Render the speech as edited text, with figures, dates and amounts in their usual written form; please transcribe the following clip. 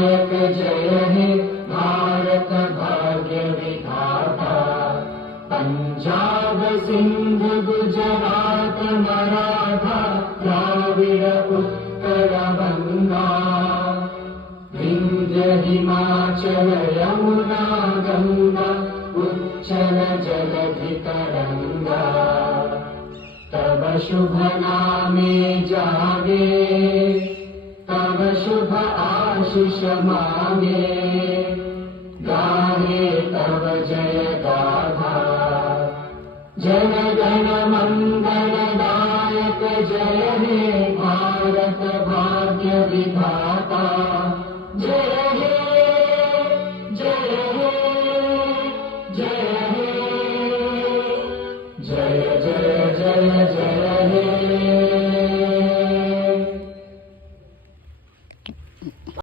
नायक जय हे भारत भाग्य विधाता। पंजाब सिंध गुजरात मराठा द्राविड़ उत्कल बंगा। विंध्य हिमाचल यमुना गंगा उच्चल जलधि तरंगा। तब शुभ नामे जागे तब शुभ आशीष मांगे। गाहे तब जय गाथा जन गण मंगल दायक जय हे भारत भाग्य विधाता।